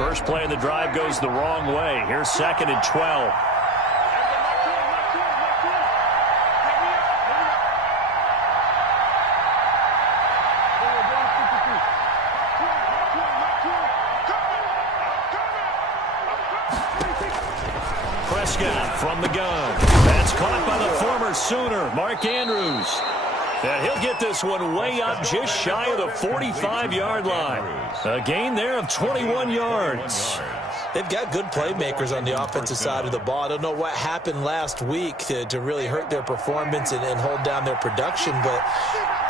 First play of the drive goes the wrong way. Here's 2nd and 12. Prescott from the gun. That's caught by the former Sooner, Mark Andrews. And he'll get this one way up just shy of the 45-yard line. A gain there of 21 yards. They've got good playmakers on the offensive side of the ball. I don't know what happened last week to really hurt their performance and hold down their production, but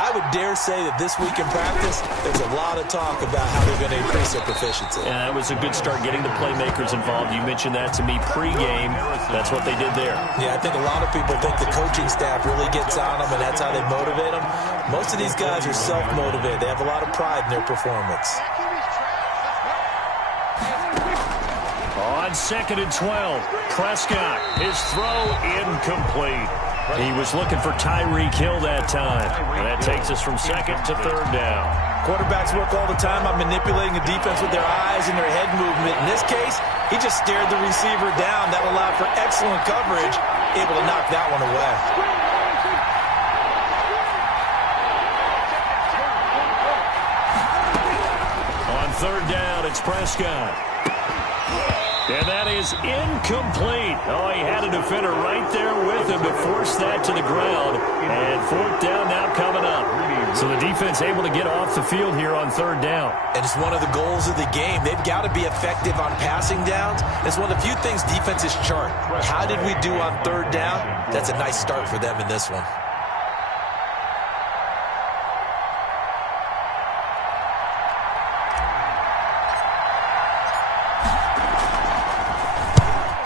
I would dare say that this week in practice, there's a lot of talk about how they're going to increase their proficiency. Yeah, that was a good start getting the playmakers involved. You mentioned that to me pregame. That's what they did there. Yeah, I think a lot of people think the coaching staff really gets on them, and that's how they motivate them. Most of these guys are self-motivated. They have a lot of pride in their performance. On 2nd and 12, Prescott, his throw incomplete. He was looking for Tyreek Hill that time. And that takes us from 2nd to 3rd down. Quarterbacks work all the time on manipulating the defense with their eyes and their head movement. In this case, he just stared the receiver down. That allowed for excellent coverage, able to knock that one away. On 3rd down, it's Prescott. And that is incomplete. Oh, he had a defender right there with him to force that to the ground. And 4th down now coming up. So the defense able to get off the field here on 3rd down. And it's one of the goals of the game. They've got to be effective on passing downs. It's one of the few things defenses chart. How did we do on 3rd down? That's a nice start for them in this one.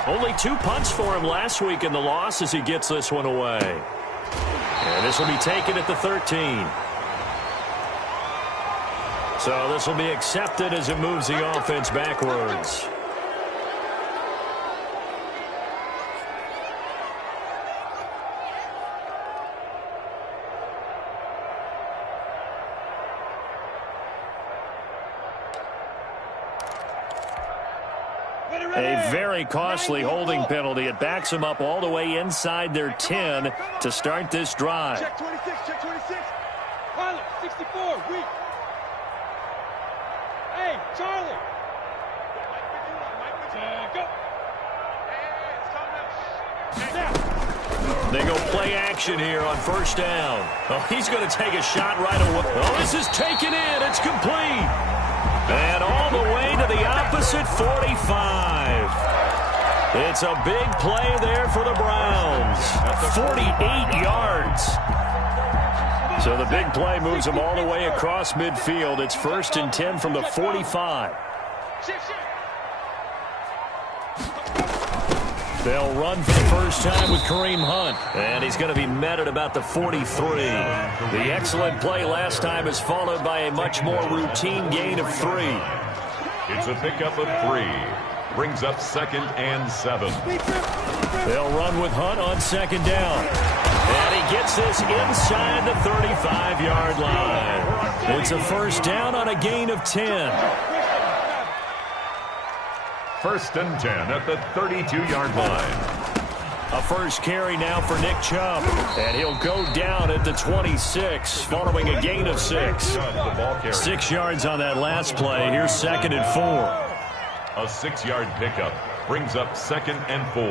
Only 2 punts for him last week in the loss as he gets this one away. And this will be taken at the 13. So this will be accepted as it moves the offense backwards. A very costly holding penalty. It backs them up all the way inside their 10 to start this drive. Check 26, check 26. Pilot, 64, weak. Hey, Charlie. Go. They go play action here on 1st down. Oh, he's going to take a shot right away. Oh, this is taken in. It's complete. And all the way to the opposite 45. It's a big play there for the Browns. 48 yards. So the big play moves them all the way across midfield. It's 1st and 10 from the 45. They'll run for the first time with Kareem Hunt. And he's going to be met at about the 43. The excellent play last time is followed by a much more routine gain of 3. It's a pickup of 3. Brings up 2nd and 7. They'll run with Hunt on 2nd down. And he gets this inside the 35-yard line. It's a 1st down on a gain of 10. 1st and 10 at the 32-yard line. A first carry now for Nick Chubb. And he'll go down at the 26 following a gain of 6. 6 yards on that last play. Here's 2nd and 4. A 6-yard pickup brings up 2nd and 4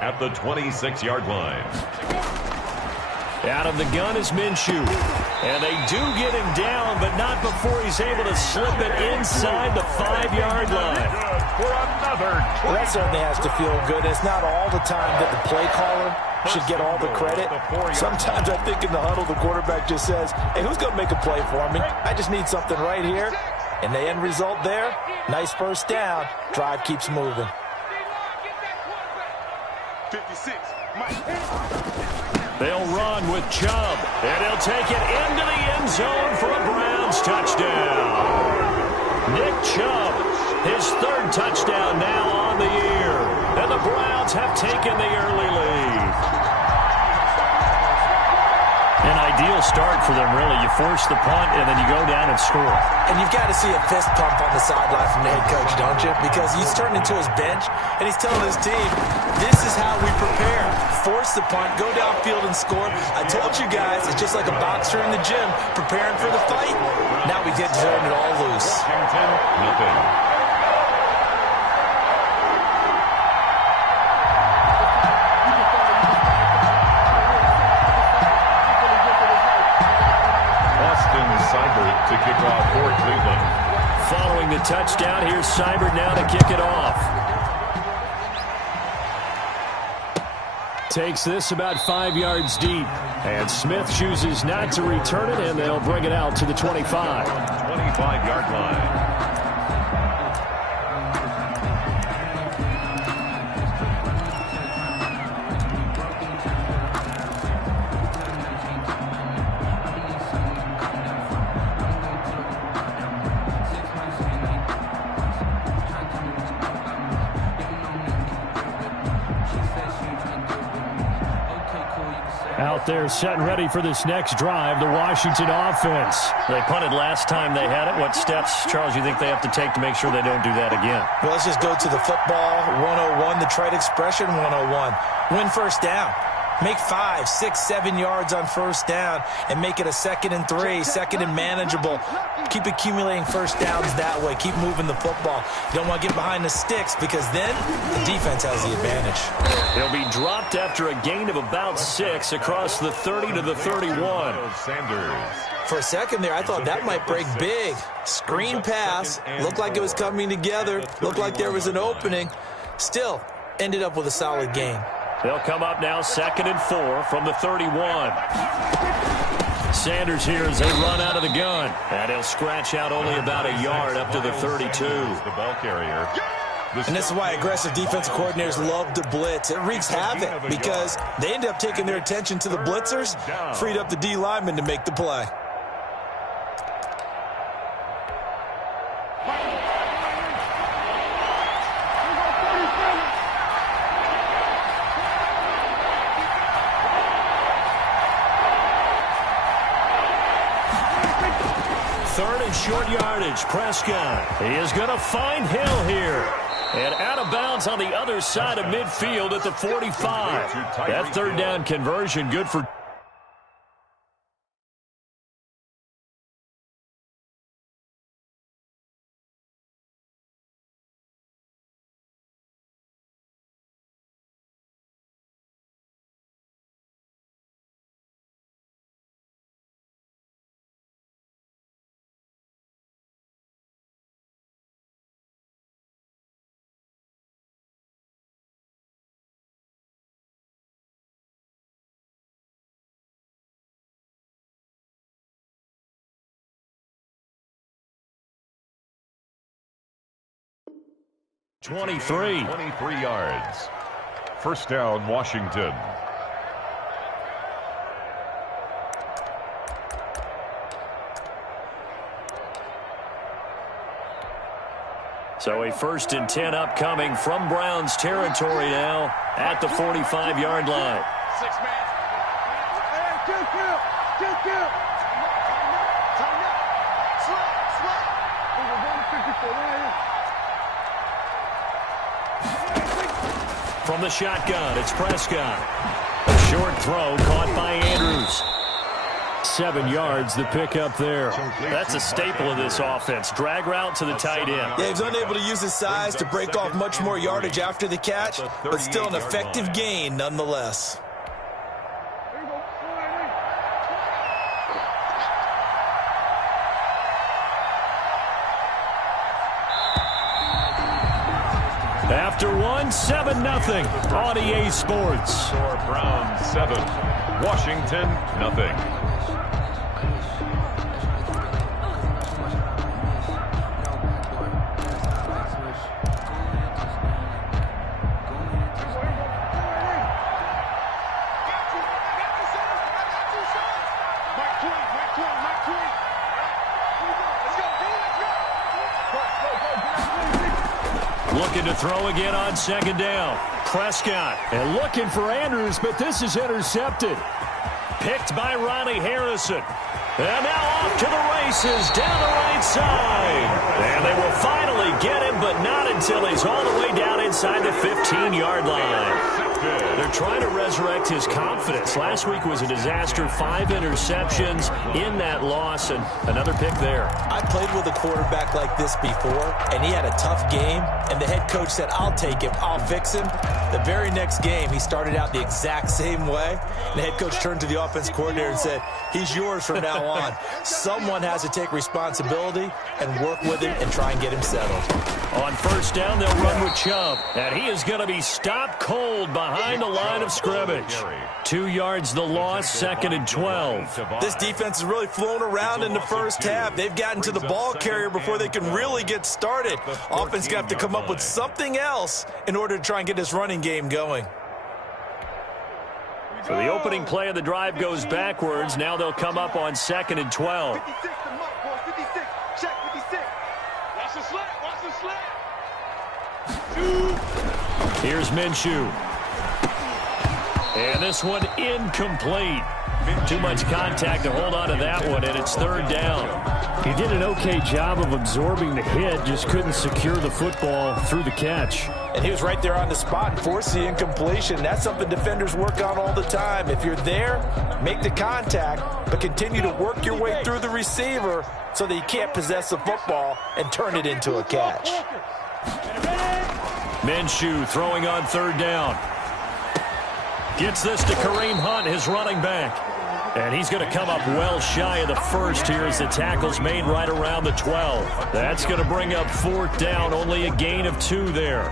at the 26-yard line. Out of the gun is Minshew. And they do get him down, but not before he's able to slip it inside the 5-yard line. For another. Well, that certainly has to feel good. It's not all the time that the play caller should get all the credit. Sometimes I think in the huddle, the quarterback just says, hey, who's going to make a play for me? I just need something right here. And the end result there, nice 1st down. Drive keeps moving. 56. They'll run with Chubb, and he'll take it into the end zone for a Browns touchdown. Nick Chubb, his 3rd touchdown now on the year, and the Browns have taken the early lead. And I ideal start for them, really. You force the punt, and then you go down and score. And you've got to see a fist pump on the sideline from the head coach, don't you? Because he's turned into his bench, and he's telling his team, this is how we prepare. Force the punt, go downfield and score. I told you guys, it's just like a boxer in the gym preparing for the fight. Now we get to turn it all loose. Washington, nothing. To kick off for Cleveland. Following the touchdown, here's Seibert now to kick it off. Takes this about 5 yards deep. And Smith chooses not to return it, and they'll bring it out to the 25. 25-yard line. Out there set and ready for this next drive, the Washington offense. They punted last time they had it. What steps, Charles, you think they have to take to make sure they don't do that again? Well, let's just go to the football 101, the trade expression 101. Win first down. Make 5, 6, 7 yards on first down and make it a 2nd and 3, 2nd and manageable. Keep accumulating first downs that way. Keep moving the football. You don't want to get behind the sticks because then the defense has the advantage. He'll be dropped after a gain of about 6 across the 30 to the 31. Sanders. For a second there, I thought that might break big. Screen pass. Looked like it was coming together. Looked like there was an opening. Still, ended up with a solid gain. They'll come up now 2nd and 4 from the 31. Sanders here as they run out of the gun. And he'll scratch out only about a yard up to the 32. The ball carrier. And this is why aggressive defensive coordinators love to blitz. It wreaks havoc because they end up taking their attention to the blitzers, freed up the D lineman to make the play. Third and short yardage. Prescott. He is going to find Hill here. And out of bounds on the other side of midfield at the 45. That third down conversion good for... Twenty-three yards. First down, Washington. So a 1st and 10 upcoming from Browns territory now at the 45-yard line. 6 man. Hey, kill. Tighten up. Slap. Over 154 right here. From the shotgun, it's Prescott. A short throw caught by Andrews. 7 yards, the pickup there. That's a staple of this offense. Drag route to the tight end. Yeah, he was unable to use his size to break off much more yardage after the catch, but still an effective gain nonetheless. After one, 7-0 on EA Sports. Score Browns 7, Washington nothing. Looking to throw again on 2nd down. Prescott. And looking for Andrews, but this is intercepted. picked by Ronnie Harrison. And now off to the races down the right side. And they will finally get him, but not until he's all the way down inside the 15-yard line. They're trying to resurrect his confidence. Last week was a disaster. 5 interceptions in that loss, and another pick there. I played with a quarterback like this before, and he had a tough game, and the head coach said, I'll take him, I'll fix him. The very next game, he started out the exact same way. And the head coach turned to the offense coordinator and said, he's yours from now on. Someone has to take responsibility and work with him and try and get him settled. On first down, they'll run with Chubb, and he is going to be stopped cold behind the line of scrimmage. 2 yards the loss, 2nd and 12. This defense is really flown around in the first half. They've gotten to the ball carrier before they can really get started. Offense got to come up with something else in order to try and get this running game going. So the opening play of the drive goes backwards. Now they'll come up on 2nd and 12. 56 to Mark, boys. 56. Check 56. Watch the slant. Watch the slant. Here's Minshew. And this one incomplete. Too much contact to hold on to that one, and it's 3rd down. He did an okay job of absorbing the hit, just couldn't secure the football through the catch. And he was right there on the spot and forced the incompletion. That's something defenders work on all the time. If you're there, make the contact, but continue to work your way through the receiver so that you can't possess the football and turn it into a catch. Minshew throwing on 3rd down. Gets this to Kareem Hunt, his running back. And he's going to come up well shy of the first here as the tackle's made right around the 12. That's going to bring up 4th down, only a gain of 2 there.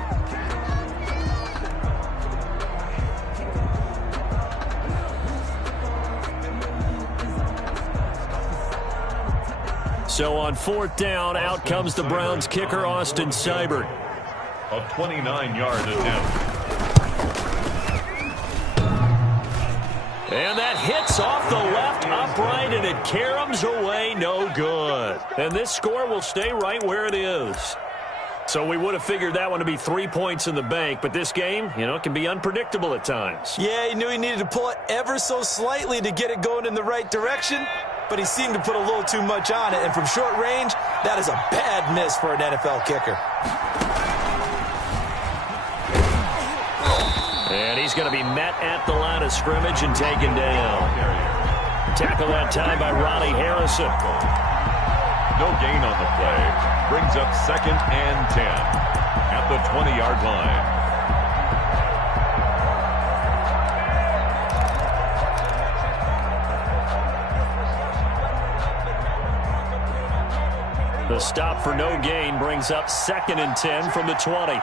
So on 4th down, out comes the Browns kicker, Austin Seibert. A 29-yard attempt. And that hits off the left upright, and it caroms away, no good. And this score will stay right where it is. So we would have figured that one to be 3 points in the bank, but this game, it can be unpredictable at times. Yeah, he knew he needed to pull it ever so slightly to get it going in the right direction, but he seemed to put a little too much on it, and from short range, that is a bad miss for an NFL kicker. And he's going to be met at the line of scrimmage and taken down. Tackle that time by Ronnie Harrison. No gain on the play. Brings up 2nd and 10 at the 20-yard line. The stop for no gain brings up 2nd and 10 from the 20.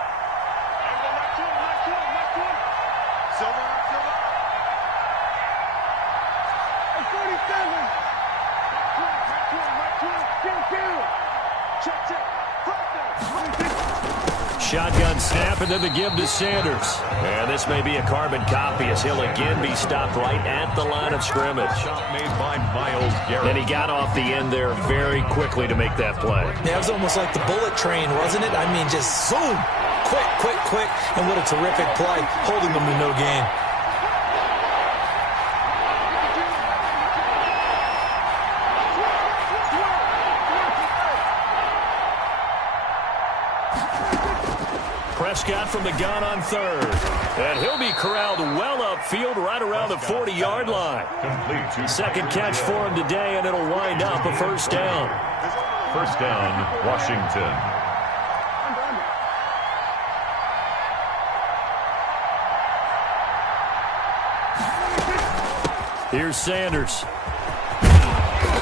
Shotgun snap, and then the give to Sanders. And this may be a carbon copy as he'll again be stopped right at the line of scrimmage. Shot made by Myles Garrett. And he got off the end there very quickly to make that play. Yeah, it was almost like the bullet train, wasn't it? I mean, just zoom. Quick, quick, quick. And what a terrific play, holding them to no gain. Prescott from the gun on 3rd. And he'll be corralled well upfield right around the 40-yard line. 2nd catch for him today, and it'll wind up a 1st down. 1st down, Washington. Here's Sanders.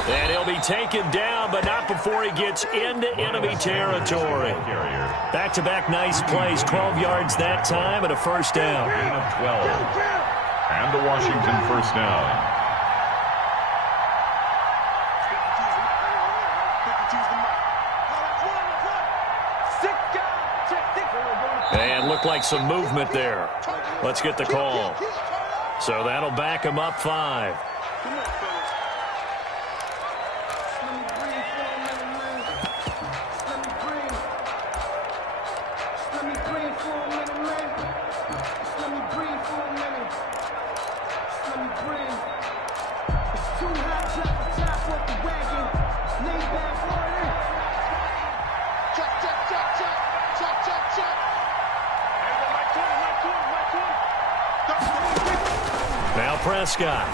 And he'll be taken down, but not before he gets into enemy territory. Back-to-back nice plays, 12 yards that time, and a 1st down. Gain of 12. And the Washington 1st down. And looked like some movement there. Let's get the call. So that'll back him up 5. Prescott.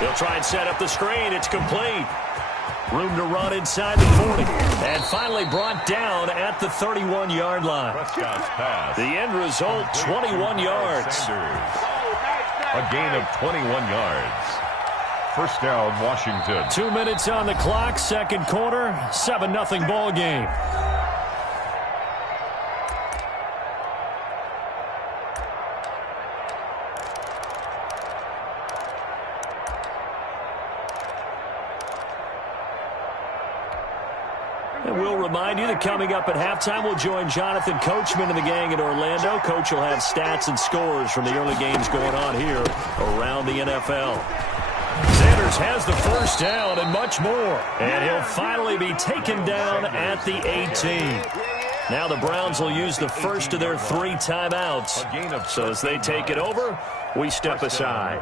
He'll try and set up the screen. It's complete. Room to run inside the 40. And finally brought down at the 31-yard line. Prescott's pass. The end result, 21 yards. Sanders. A gain of 21 yards. First down, Washington. 2 minutes on the clock, second quarter, 7-0 ball game. And we'll remind you that coming up at halftime, we'll join Jonathan Coachman and the gang in Orlando. Coach will have stats and scores from the early games going on here around the NFL. Sanders has the first down and much more. And he'll finally be taken down at the 18. Now the Browns will use the first of their 3 timeouts. So as they take it over, we step aside.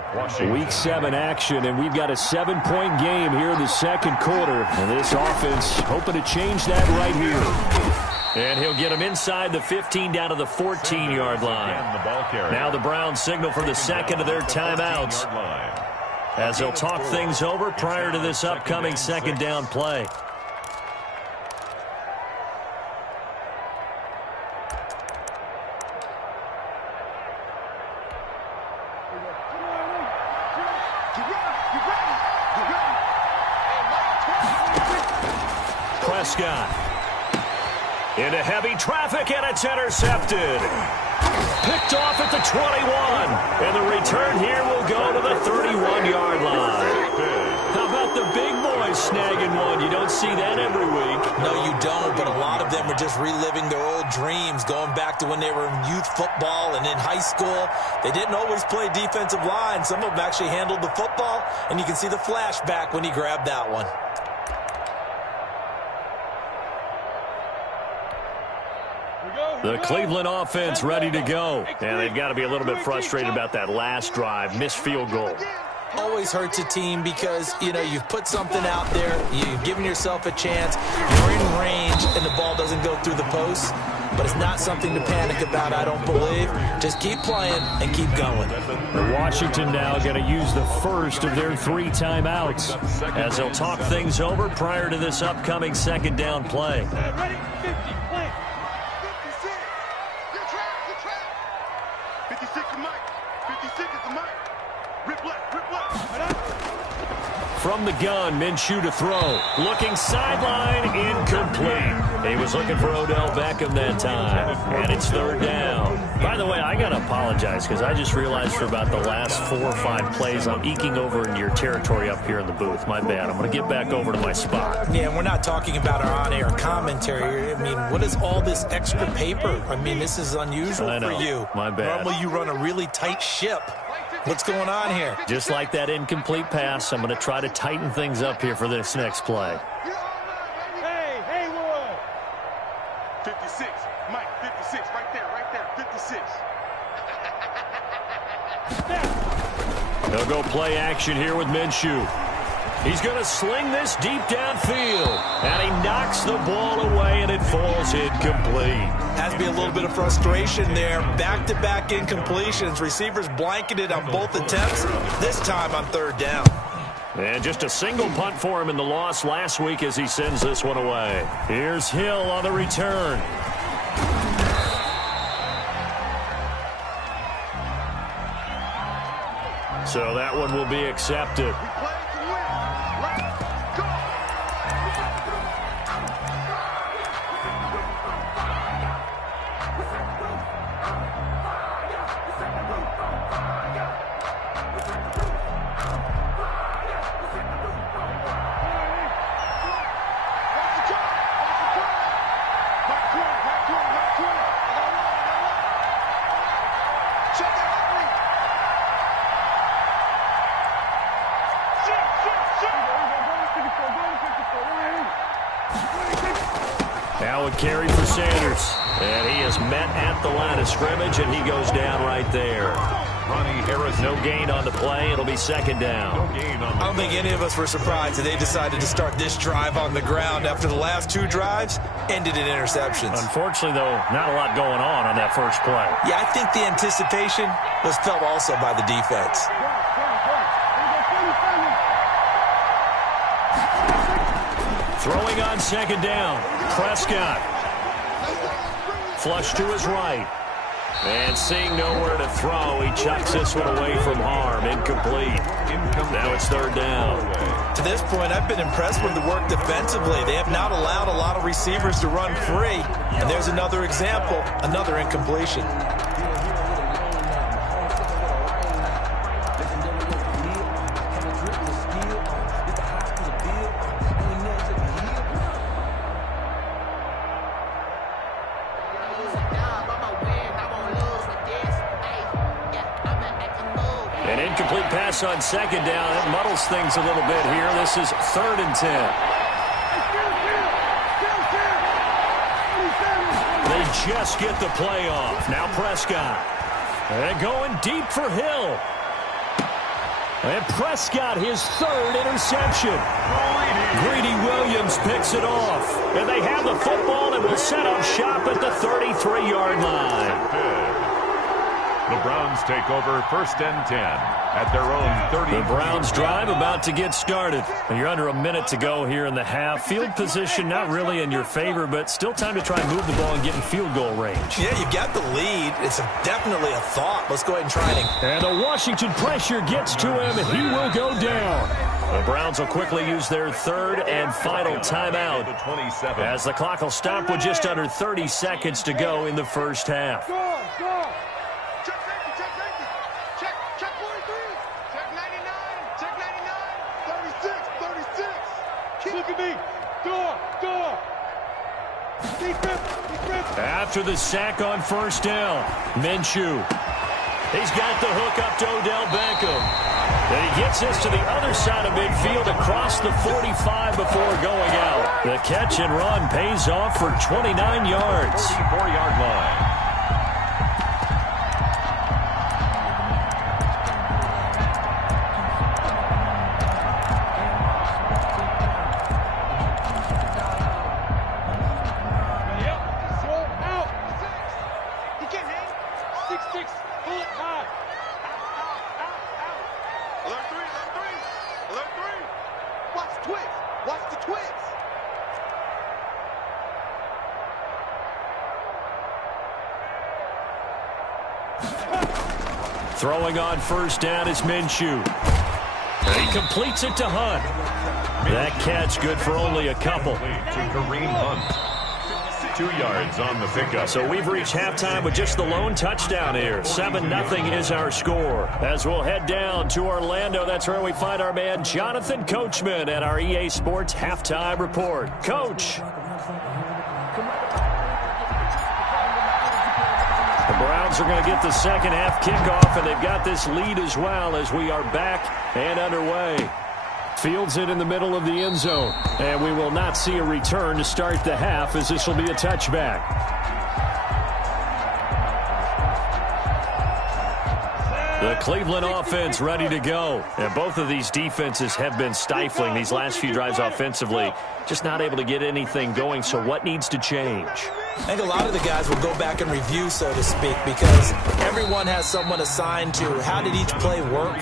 Week 7 action, and we've got a 7-point game here in the second quarter. And this offense hoping to change that right here. And he'll get him inside the 15 down to the 14-yard line. Now the Browns signal for the second of their timeouts as they'll talk things over prior to this upcoming second down play. Prescott into heavy traffic, and it's intercepted. Picked off at the 21, and the return here will go to the 31-yard line. How about the big boys snagging one? You don't see that every week. No, you don't, but a lot of them are just reliving their old dreams, going back to when they were in youth football and in high school. They didn't always play defensive line. Some of them actually handled the football, and you can see the flashback when he grabbed that one. The Cleveland offense ready to go. And they've got to be a little bit frustrated about that last drive. Missed field goal. Always hurts a team because, you know, you've put something out there. You've given yourself a chance. You're in range, and the ball doesn't go through the posts. But it's not something to panic about, I don't believe. Just keep playing and keep going. Washington now going to use the first of their 3 timeouts as they'll talk things over prior to this upcoming second down play. Ready? 50, plant. 56 is Mike. 56 is the Mike. Rip left, rip left. From the gun, Minshew to throw. Looking sideline, incomplete. He was looking for Odell Beckham that time. And it's third down. By the way, I got to apologize because I just realized for about the last 4 or 5 plays, I'm eking over into your territory up here in the booth. My bad. I'm going to get back over to my spot. Yeah, and we're not talking about our on-air commentary. I mean, what is all this extra paper? I mean, this is unusual for you. My bad. Normally you run a really tight ship. What's going on here? Just like that incomplete pass, I'm going to try to tighten things up here for this next play. Hey, Wood. 56, Mike, 56, right there, 56. They'll go play action here with Minshew. He's going to sling this deep downfield, and he knocks the ball away, and it falls incomplete. Has to be a little bit of frustration there. Back-to-back incompletions. Receivers blanketed on both attempts, this time on third down. And just a single punt for him in the loss last week as he sends this one away. Here's Hill on the return. So that one will be accepted. Now a carry for Sanders. And he is met at the line of scrimmage, and he goes down right there. Ronnie Harris. No gain on the play. It'll be second down. No gain on the I don't think any of us were surprised that they decided to start this drive on the ground after the last 2 drives ended in interceptions. Unfortunately, though, not a lot going on that first play. Yeah, I think the anticipation was felt also by the defense. Throwing on second down. Prescott. Flush to his right. And seeing nowhere to throw, he chucks this one away from harm. Incomplete. Now it's third down. To this point, I've been impressed with the work defensively. They have not allowed a lot of receivers to run free. And there's another example, another incompletion. An incomplete pass on second down. It muddles things a little bit here. This is 3rd and 10. They just get the play off. Now Prescott. And going deep for Hill. And Prescott, his 3rd interception. Greedy Williams picks it off. And they have the football and will set up shop at the 33-yard line. The Browns take over 1st and 10 at their own 30. The Browns drive about to get started. You're under a minute to go here in the half. Field position not really in your favor, but still time to try and move the ball and get in field goal range. Yeah, you got the lead. It's definitely a thought. Let's go ahead and try it. And the Washington pressure gets to him, and he will go down. The Browns will quickly use their 3rd and final timeout as the clock will stop with just under 30 seconds to go in the first half. After the sack on first down, Minshew. He's got the hook up to Odell Beckham. And he gets this to the other side of midfield across the 45 before going out. The catch and run pays off for 29 yards. 44-yard line. Throwing on first down is Minshew. And he completes it to Hunt. That catch good for only a couple. To Kareem Hunt. 2 yards on the pickup. So we've reached halftime with just the lone touchdown here. 7-0 is our score. As we'll head down to Orlando, that's where we find our man Jonathan Coachman at our EA Sports Halftime Report. Coach. The Browns are going to get the second half kickoff, and they've got this lead as well as we are back and underway. Fields it in the middle of the end zone, and we will not see a return to start the half as this will be a touchback. The Cleveland offense ready to go. And both of these defenses have been stifling these last few drives offensively. Just not able to get anything going, so what needs to change? I think a lot of the guys will go back and review, so to speak, because everyone has someone assigned to how did each play work.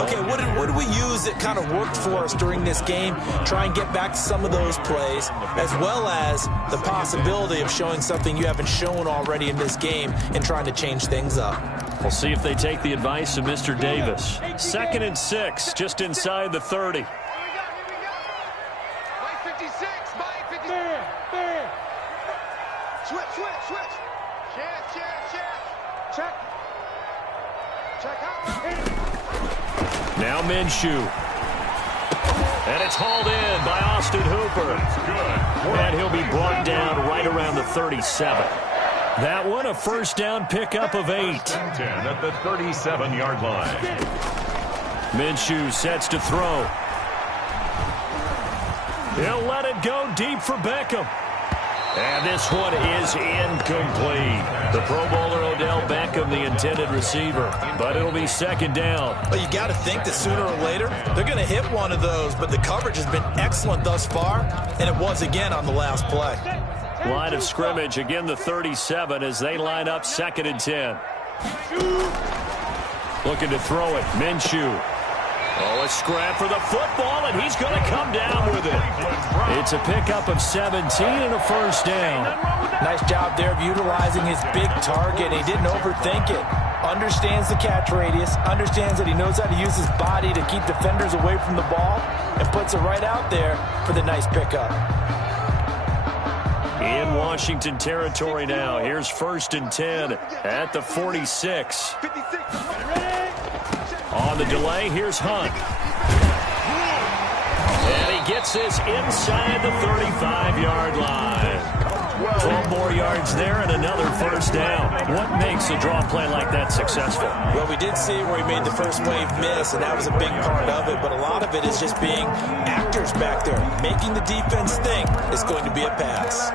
Okay, what did we use that kind of worked for us during this game? Try and get back to some of those plays, as well as the possibility of showing something you haven't shown already in this game and trying to change things up. We'll see if they take the advice of Mr. Davis. 2nd and 6, just inside the 30. Now Minshew. And it's hauled in by Austin Hooper. And he'll be brought down right around the 37. That one a first down pickup of 8. 10 at the 37-yard line. Minshew sets to throw. He'll let it go deep for Beckham. And this one is incomplete. The Pro Bowler Odell Beckham, the intended receiver. But it'll be second down. Well, you got to think that sooner or later, they're going to hit one of those. But the coverage has been excellent thus far, and it was again on the last play. Line of scrimmage, again the 37 as they line up 2nd and 10. Looking to throw it, Minshew. Oh, a scrap for the football, and he's going to come down with it. It's a pickup of 17 and a first down. Nice job there of utilizing his big target. He didn't overthink it. Understands the catch radius, understands that he knows how to use his body to keep defenders away from the ball, and puts it right out there for the nice pickup. In Washington territory now. Here's 1st and 10 at the 46. On the delay, here's Hunt. And he gets this inside the 35-yard line. 12 more yards there and another first down. What makes a draw play like that successful? Well, we did see where he made the first wave miss, and that was a big part of it. But a lot of it is just being actors back there. Making the defense think it's going to be a pass.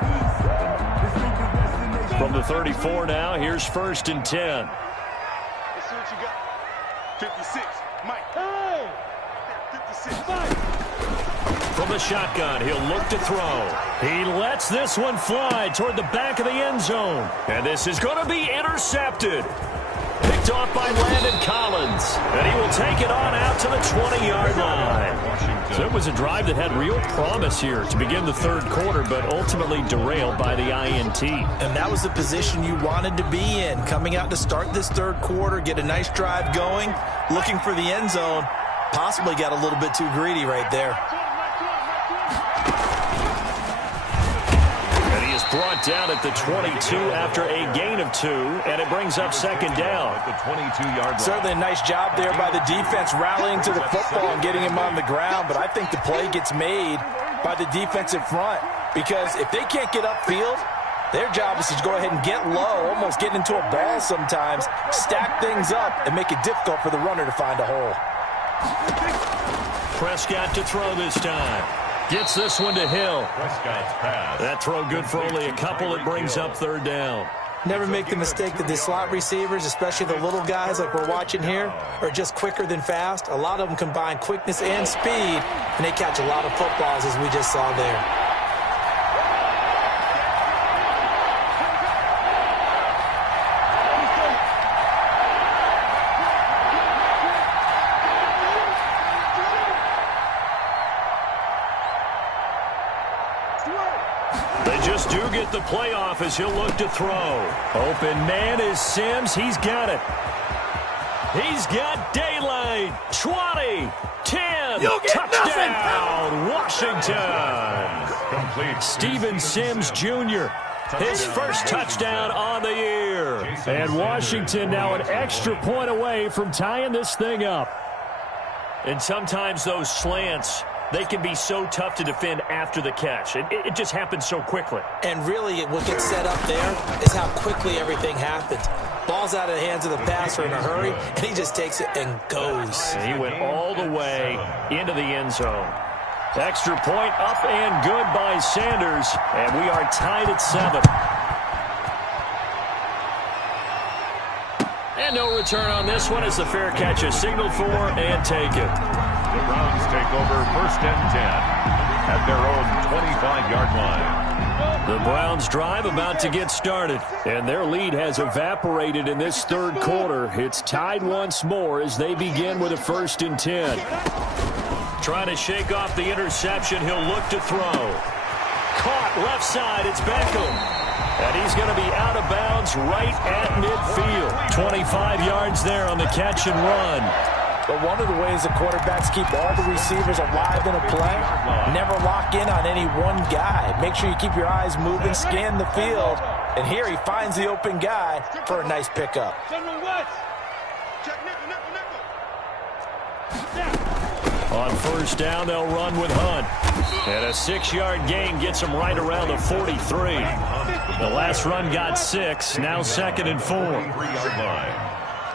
From the 34 now, here's 1st and 10. Let's see what you got. 56, Mike. Hey! 56, Mike. From the shotgun, he'll look to throw. He lets this one fly toward the back of the end zone. And this is going to be intercepted. Picked off by Landon Collins. And he will take it on out to the 20-yard line. So it was a drive that had real promise here to begin the third quarter, but ultimately derailed by the INT. And that was the position you wanted to be in. Coming out to start this third quarter, get a nice drive going, looking for the end zone. Possibly got a little bit too greedy right there. Brought down at the 22 after a gain of 2, and it brings up 2nd down. At the 22-yard line. Certainly a nice job there by the defense rallying to the football and getting him on the ground, but I think the play gets made by the defensive front because if they can't get upfield, their job is to go ahead and get low, almost get into a ball sometimes, stack things up, and make it difficult for the runner to find a hole. Prescott to throw this time. Gets this one to Hill. Prescott's pass. That throw good for only a couple. It brings up 3rd down. Never make the mistake that the slot receivers, especially the little guys like we're watching here, are just quicker than fast. A lot of them combine quickness and speed, and they catch a lot of footballs as we just saw there. The playoff as he'll look to throw. Open man is Sims. He's got it. He's got daylight. 20, 10, touchdown, Washington. Complete. Steven Sims Jr., his first touchdown on the year. And Washington now an extra point away from tying this thing up. And sometimes those slants, they can be so tough to defend after the catch. It just happens so quickly. And really, what gets set up there is how quickly everything happens. Ball's out of the hands of the passer in a hurry, and he just takes it and goes. And he went all the way into the end zone. Extra point up and good by Sanders, and we are tied at 7. And no return on this one as the fair catch is signaled for and taken. The Browns take over 1st and 10 at their own 25-yard line. The Browns drive about to get started, and their lead has evaporated in this third quarter. It's tied once more as they begin with a 1st and 10. Trying to shake off the interception, he'll look to throw. Caught left side, it's Beckham. And he's going to be out of bounds right at midfield. 25 yards there on the catch and run. But one of the ways the quarterbacks keep all the receivers alive in a play, never lock in on any one guy. Make sure you keep your eyes moving, scan the field. And here he finds the open guy for a nice pickup. On 1st down, they'll run with Hunt. And a 6-yard gain gets him right around the 43. The last run got 6, now 2nd and 4. 3-yard line.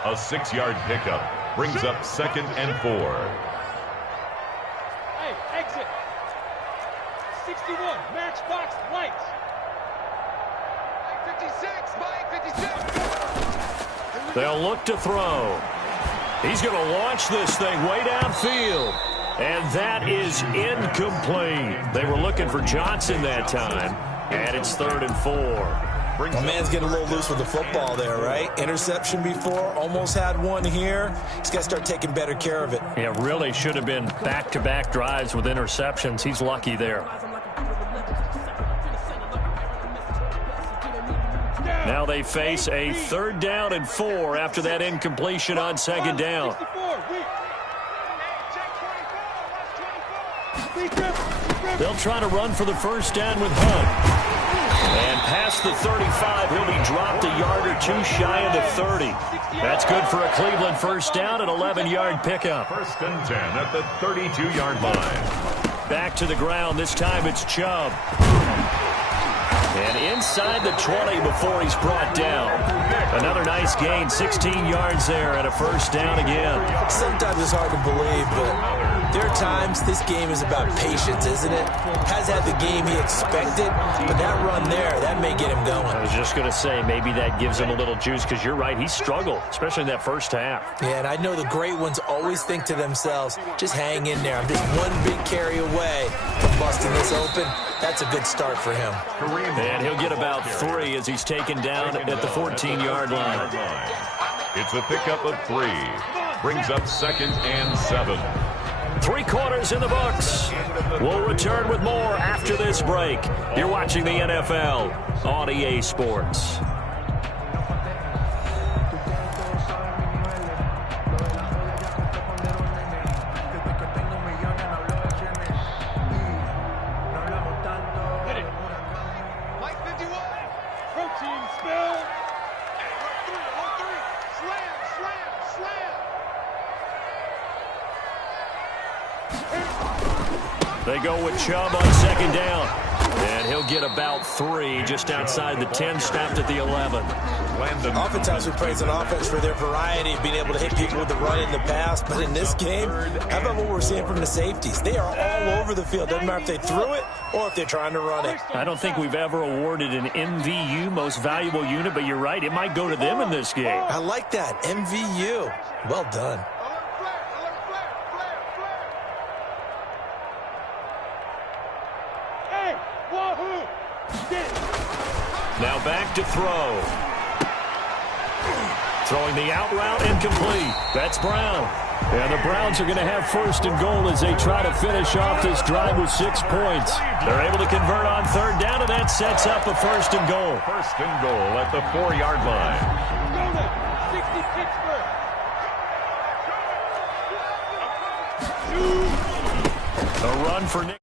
A 6-yard pickup brings up 2nd and 4. Hey, exit. 61, matchbox lights. 56, Mike, 56. They'll look to throw. He's going to launch this thing way downfield. And that is incomplete. They were looking for Johnson that time. And it's 3rd and 4. My man's getting a little loose with the football there, right? Interception before, almost had one here. He's got to start taking better care of it. Yeah, really should have been back-to-back drives with interceptions. He's lucky there. Now they face a 3rd down and 4 after that incompletion on 2nd down. They'll try to run for the 1st down with Hunt. And past the 35, he'll be dropped a yard or 2 shy of the 30. That's good for a Cleveland 1st down, an 11-yard pickup. 1st and 10 at the 32-yard line. Back to the ground. This time it's Chubb. And inside the 20 before he's brought down. Another nice gain, 16 yards there, and a 1st down again. Sometimes it's hard to believe, but there are times this game is about patience, isn't it? Has had the game he expected, but that run there, that may get him going. I was just going to say, maybe that gives him a little juice, because you're right, he struggled, especially in that 1st half. Yeah, and I know the great ones always think to themselves, just hang in there. I'm just one big carry away from busting this open. That's a good start for him. And he'll get about 3 as he's taken down at the 14-yard line. It's a pickup of 3. Brings up 2nd and 7. 3 quarters in the books. We'll return with more after this break. You're watching the NFL on EA Sports. They go with Chubb on 2nd down. And he'll get about 3 just outside the 10, stopped at the 11. Oftentimes we praise an offense for their variety, being able to hit people with the run in the pass. But in this game, how about what we're seeing from the safeties? They are all over the field. Doesn't matter if they threw it or if they're trying to run it. I don't think we've ever awarded an MVU, most valuable unit, but you're right, it might go to them in this game. I like that. MVU. Well done. Now back to throw. Throwing the out route incomplete. That's Brown. And the Browns are going to have 1st and goal as they try to finish off this drive with 6 points. They're able to convert on 3rd down, and that sets up a 1st and goal. 1st and goal at the 4-yard line. A run for Nick.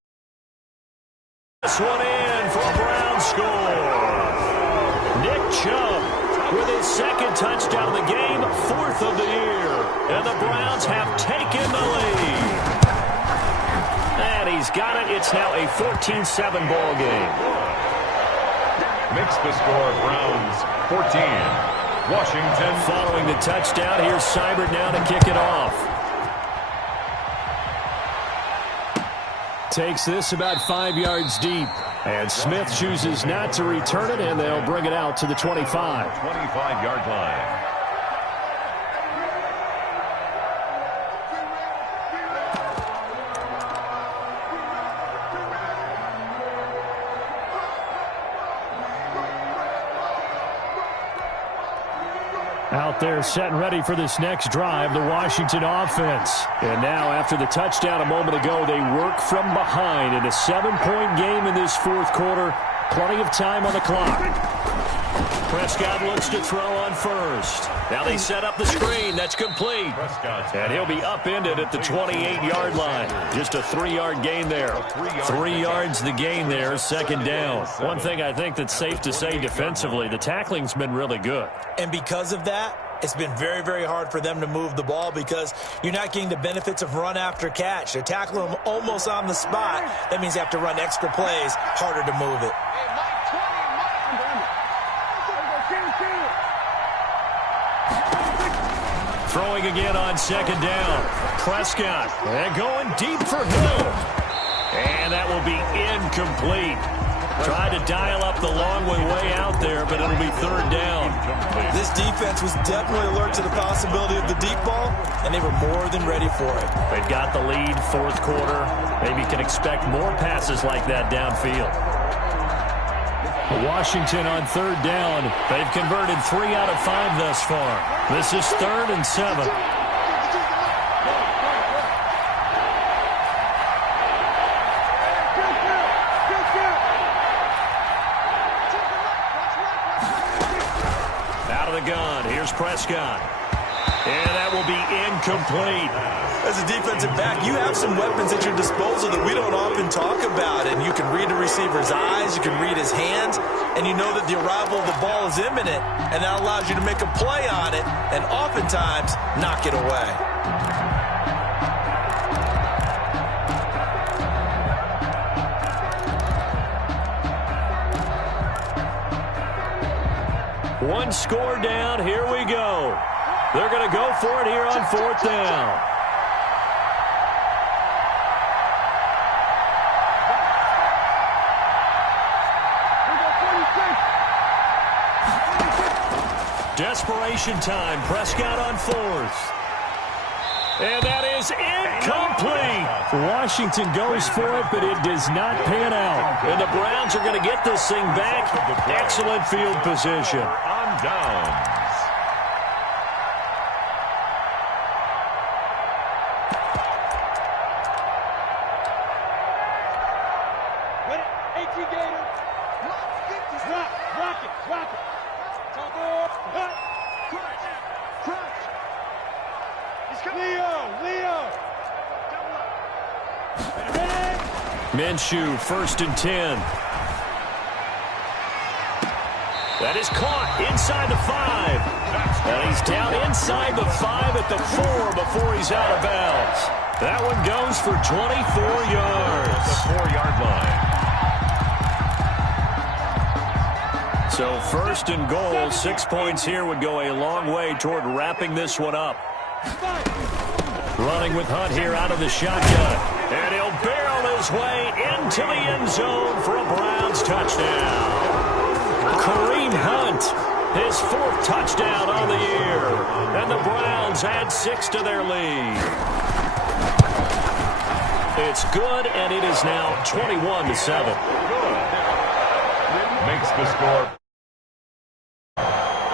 This one in for a Brown score. Nick Chubb with his 2nd touchdown of the game, 4th of the year. And the Browns have taken the lead. And he's got it. It's now a 14-7 ball game. Makes the score Browns 14. Washington. Following the touchdown, here's Seibert now to kick it off. Takes this about 5 yards deep. And Smith chooses not to return it, and they'll bring it out to the 25. 25-yard line. Out there set and ready for this next drive, the Washington offense. And now after the touchdown a moment ago, they work from behind in a 7-point game in this 4th quarter. Plenty of time on the clock. Prescott looks to throw on 1st. Now they set up the screen. That's complete. And he'll be upended at the 28-yard line. Just a 3-yard gain there. 3 yards the gain there, 2nd down. One thing I think that's safe to say defensively, the tackling's been really good. And because of that, it's been very, very hard for them to move the ball because you're not getting the benefits of run after catch. They're tackling them almost on the spot. That means you have to run extra plays, harder to move it. Throwing again on 2nd down. Prescott. And going deep for Hill. And that will be incomplete. Tried to dial up the long way out there, but it'll be 3rd down. This defense was definitely alert to the possibility of the deep ball, and they were more than ready for it. They've got the lead, 4th quarter. Maybe can expect more passes like that downfield. Washington on third down. They've converted 3 out of 5 thus far. This is 3rd and 7. Out of the gun. Here's Prescott. And that will be incomplete. As a defensive back, you have some weapons at your disposal that we don't often talk about. And you can read the receiver's eyes, you can read his hands, and you know that the arrival of the ball is imminent, and that allows you to make a play on it and oftentimes knock it away. One score down. Here we go. They're going to go for it here on 4th down. Desperation time. Prescott on 4th. And that is incomplete. Washington goes for it, but it does not pan out. And the Browns are going to get this thing back. Excellent field position. On downs. Minshew, 1st and 10. That is caught inside the 5. And he's down inside the 5 at the 4 before he's out of bounds. That one goes for 24 yards. The 4-yard line. So 1st and goal, 6 points here would go a long way toward wrapping this one up. Running with Hunt here out of the shotgun. And he'll barrel his way into the end zone for a Browns touchdown. Kareem Hunt, his 4th touchdown on the year. And the Browns add 6 to their lead. It's good, and it is now 21-7. Makes the score.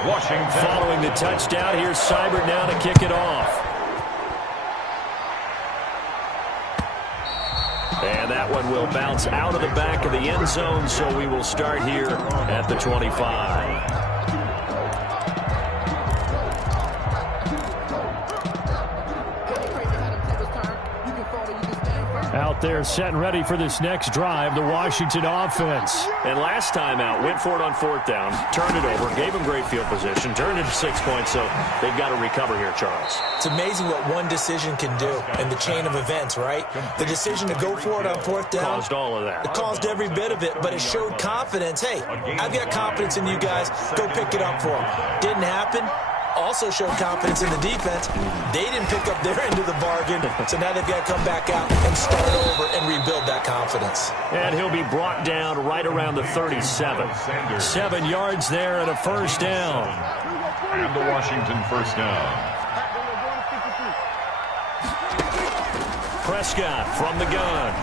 Washington. Following the touchdown, here's Seibert now to kick it off. And that one will bounce out of the back of the end zone, so we will start here at the 25. Out there set and ready for this next drive, the Washington offense. And last time out, went for it on 4th down, turned it over, gave them great field position, turned it to 6 points, so they've got to recover here, Charles. It's amazing what one decision can do in the chain of events, right? The decision to go for it on 4th down caused all of that. It caused every bit of it, but it showed confidence. Hey, I've got confidence in you guys. Go pick it up for them. Didn't happen. Also showed confidence in the defense. They didn't pick up their end of the bargain, so now they've got to come back out and start over and rebuild that confidence. And he'll be brought down right around the 37. 7 yards there and a 1st down. And the Washington 1st down. Prescott from the gun.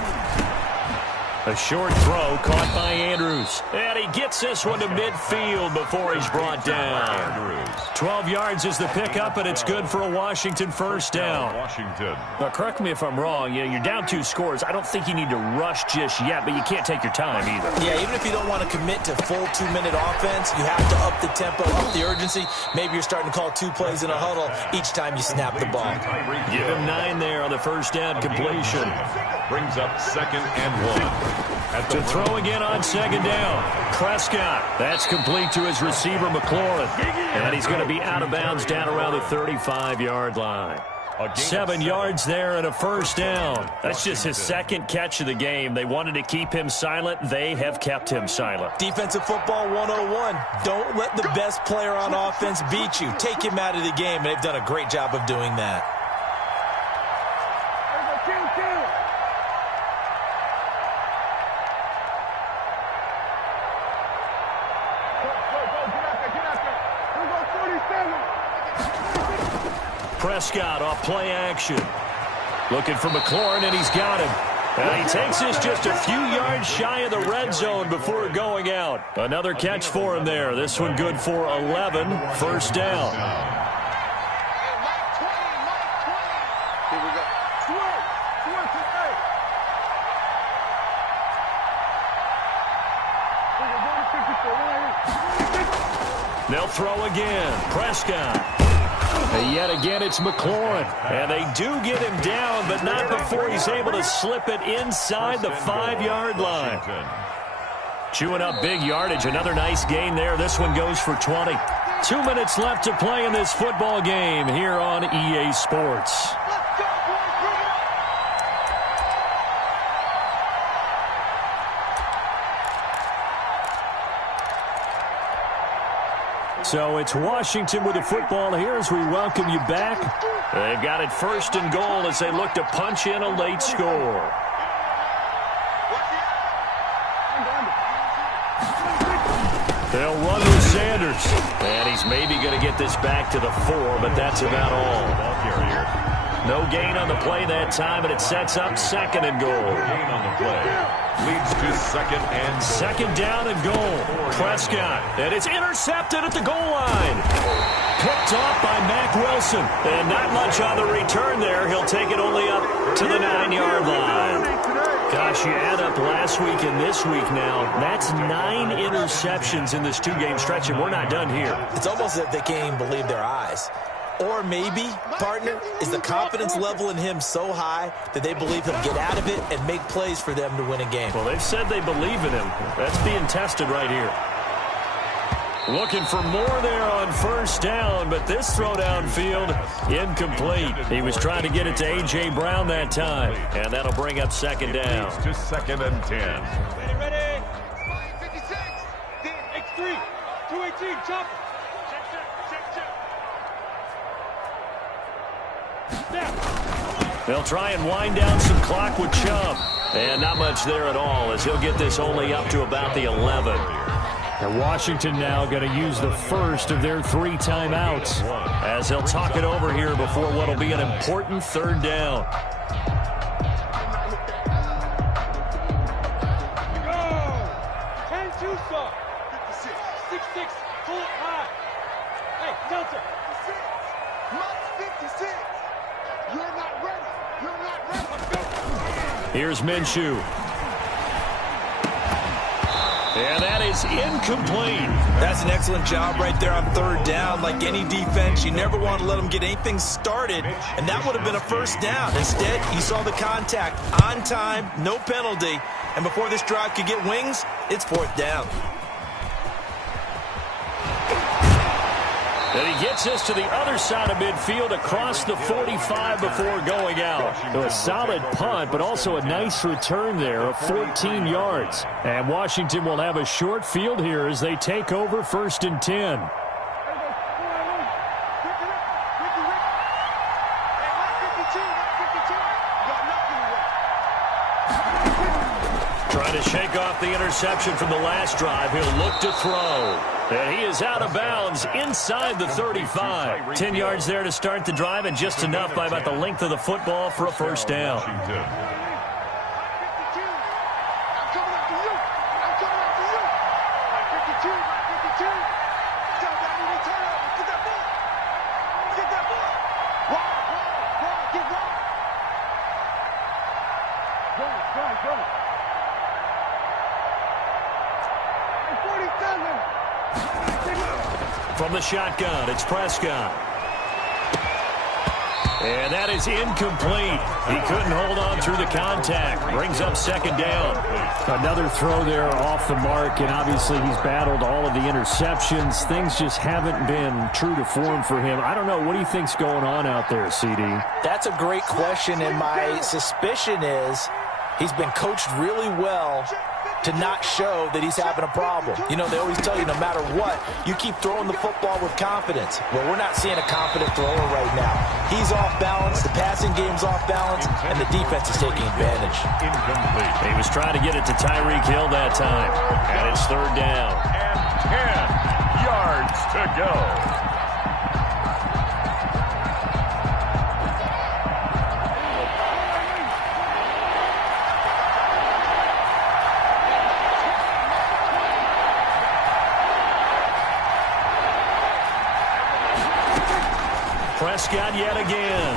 A short throw caught by Andrews. And he gets this one to midfield before he's brought down. 12 yards is the pickup, and it's good for a Washington 1st down. Washington. Now, correct me if I'm wrong. You're down 2 scores. I don't think you need to rush just yet, but you can't take your time either. Yeah, even if you don't want to commit to full 2-minute offense, you have to up the tempo, up the urgency. Maybe you're starting to call 2 plays in a huddle each time you snap the ball. Give him 9 there on the 1st down completion. Brings up 2nd and 1. To throw again on 2nd down. Prescott. That's complete to his receiver, McLaurin. And he's going to be out of bounds down around the 35-yard line. 7 yards there and a 1st down. That's just his 2nd catch of the game. They wanted to keep him silent. They have kept him silent. Defensive football 101. Don't let the best player on offense beat you. Take him out of the game, and they've done a great job of doing that. Prescott off play action. Looking for McLaurin, and he's got him. And he takes this just a few yards shy of the red zone before going out. Another catch for him there. This one good for 11. First down. They'll throw again. Prescott. And yet again, it's McLaurin. And they do get him down, but not before he's able to slip it inside the 5-yard line. Chewing up big yardage. Another nice gain there. This one goes for 20. 2 minutes left to play in this football game here on EA Sports. So it's Washington with the football here as we welcome you back. They've got it first and goal as they look to punch in a late score. They'll run with Sanders. And he's maybe going to get this back to the 4, but that's about all. No gain on the play that time, and it sets up second and goal. Gain on the play leads to second and goal. Second down and goal. Prescott. And it's intercepted at the goal line. Picked off by Mack Wilson. And not much on the return there. He'll take it only up to the 9-yard line. Gosh, you add up last week and this week now. That's 9 interceptions in this 2-game stretch, and we're not done here. It's almost as if they can't even believe their eyes. Or maybe, partner, is the confidence level in him so high that they believe he'll get out of it and make plays for them to win a game. Well, they've said they believe in him. That's being tested right here. Looking for more there on first down, but this throw downfield, incomplete. He was trying to get it to A.J. Brown that time, and that'll bring up second down. To second and 10. Ready? 56. X3. 218. Chop. They'll try and wind down some clock with Chubb. And not much there at all as he'll get this only up to about the 11. And Washington now going to use the first of their 3 timeouts as they'll talk it over here before what will be an important third down. Go! 10-2 stop. 56. 6-6. Pull it high. Hey, Delta. 56. Max 56. You're not ready. You're not ready. Let's go. Here's Minshew. And that is incomplete. That's an excellent job right there on third down. Like any defense, you never want to let them get anything started, and that would have been a first down. Instead, you saw the contact on time, no penalty, and before this drive could get wings, it's fourth down. And he gets us to the other side of midfield across the 45 before going out. So a solid punt, but also a nice return there of 14 yards. And Washington will have a short field here as they take over first and 10. Trying to shake off the interception from the last drive. He'll look to throw. And he is out of bounds inside the 35. 10 yards there to start the drive, and just enough by about the length of the football for a first down. From the shotgun, it's Prescott. And that is incomplete. He couldn't hold on through the contact. Brings up second down. Another throw there off the mark, and obviously he's battled all of the interceptions. Things just haven't been true to form for him. I don't know. What do you think's going on out there, CD? That's a great question, and my suspicion is he's been coached really well to not show that he's having a problem. You know, they always tell you no matter what, you keep throwing the football with confidence. Well, we're not seeing a confident thrower right now. He's off balance, the passing game's off balance, and the defense is taking advantage. Incomplete. He was trying to get it to Tyreek Hill that time. And it's third down. And 10 yards to go. Prescott yet again.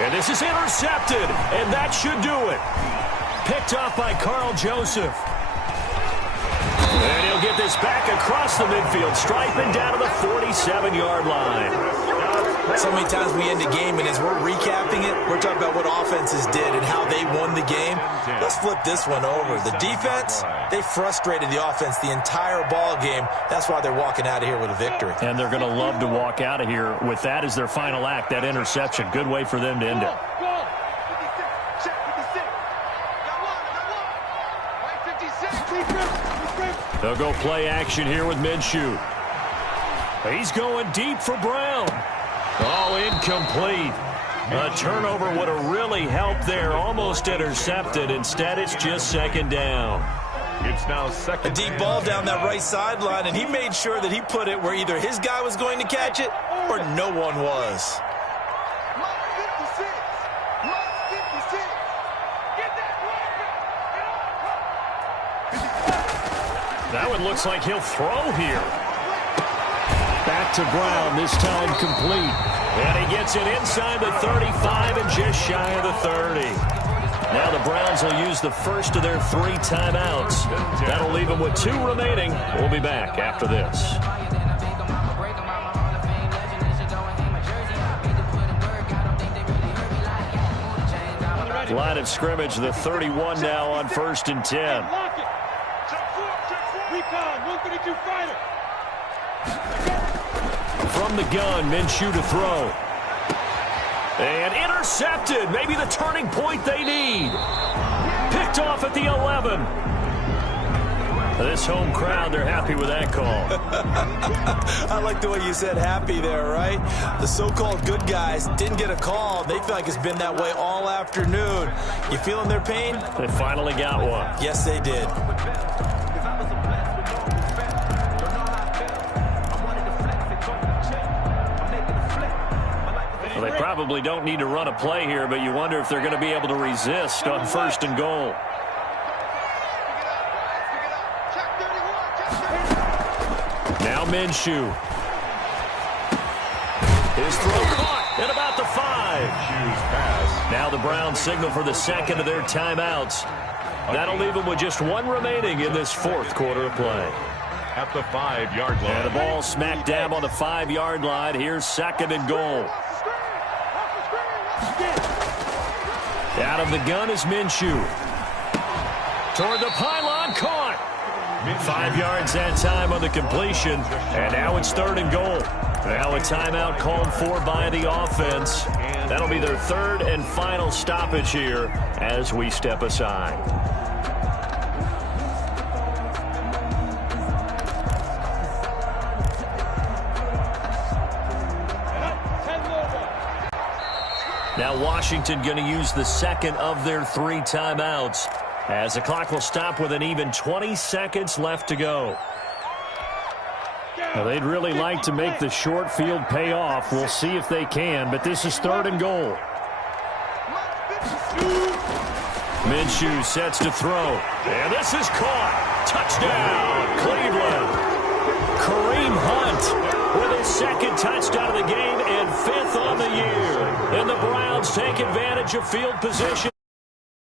And this is intercepted, and that should do it. Picked off by Carl Joseph. And he'll get this back across the midfield stripe and down to the 47-yard line. So many times we end a game, and as we're recapping it, we're talking about what offenses did and how they won the game. Let's flip this one over. The defense, they frustrated the offense the entire ball game. That's why they're walking out of here with a victory. And they're going to love to walk out of here with that as their final act, that interception. Good way for them to end it. They'll go play action here with Minshew. He's going deep for Brown. Oh, incomplete. A turnover would have really helped there. Almost intercepted. Instead, it's just second down. It's now second. A deep ball down that right sideline, and he made sure that he put it where either his guy was going to catch it or no one was. That one looks like he'll throw here. Back to Brown, this time complete. And he gets it inside the 35 and just shy of the 30. Now the Browns will use the first of their 3 timeouts. That'll leave them with 2 remaining. We'll be back after this. Line of scrimmage, the 31 now on 1st and 10. From the gun, Minshew to throw. And intercepted. Maybe the turning point they need. Picked off at the 11. This home crowd, they're happy with that call. I like the way you said happy there, right? The so-called good guys didn't get a call. They feel like it's been that way all afternoon. You feeling their pain? They finally got one. Yes, they did. Well, they probably don't need to run a play here, but you wonder if they're going to be able to resist on 1st and goal. Now Minshew. His throw caught at about the 5. Now the Browns signal for the second of their timeouts. That'll leave them with just 1 remaining in this 4th quarter of play. At the 5-yard line. And the ball smack dab on the 5-yard line. Here's 2nd and goal. Out of the gun is Minshew. Toward the pylon, caught. 5 yards that time on the completion. And now it's 3rd and goal. Now a timeout called for by the offense. That'll be their 3rd and final stoppage here as we step aside. Now Washington going to use the second of their 3 timeouts as the clock will stop with an even 20 seconds left to go. Now they'd really like to make the short field pay off. We'll see if they can, but this is 3rd and goal. Minshew sets to throw, and this is caught. Touchdown, Cleveland. Kareem Hunt with his 2nd touchdown of the game and 5th on the year. And the Browns take advantage of field position.